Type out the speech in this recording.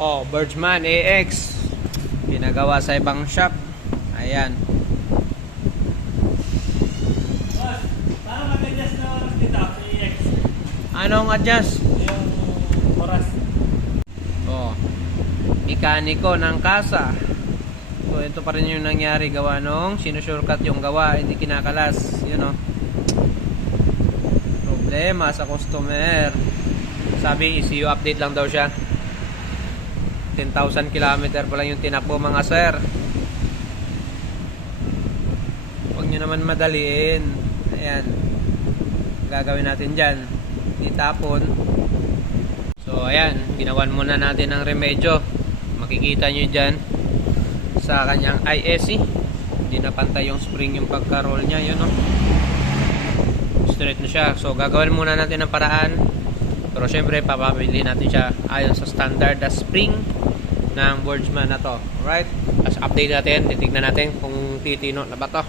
Oh, Birdsman AX. Pinagawa sa ibang shop. Ayan. Boss, paano mag-adjust na oras dito sa EX? Anong adjust? Yung oras. Oh. Mekaniko ng kasa. So ito pa rin yung nangyari gawa nung sinushortcut yung gawa, hindi kinakalas. Yun oh. Problema sa customer. Sabi ECU update lang daw siya. 10,000 kilometer pa lang yung tinakbo mga sir. Huwag nyo naman madaliin. Ayan. Gagawin natin dyan. Itapon. So ayan. Ginawan muna natin ng remedyo. Makikita nyo dyan sa kanyang ISC. Hindi na pantay yung spring yung pagka-roll nya. Yun o. Straight na siya. So gagawin muna natin ng paraan. Pero syempre papabili natin siya ayon sa standard na spring ng Birdsman na to. Alright? Tapos update natin. Titignan natin kung titino na ba to.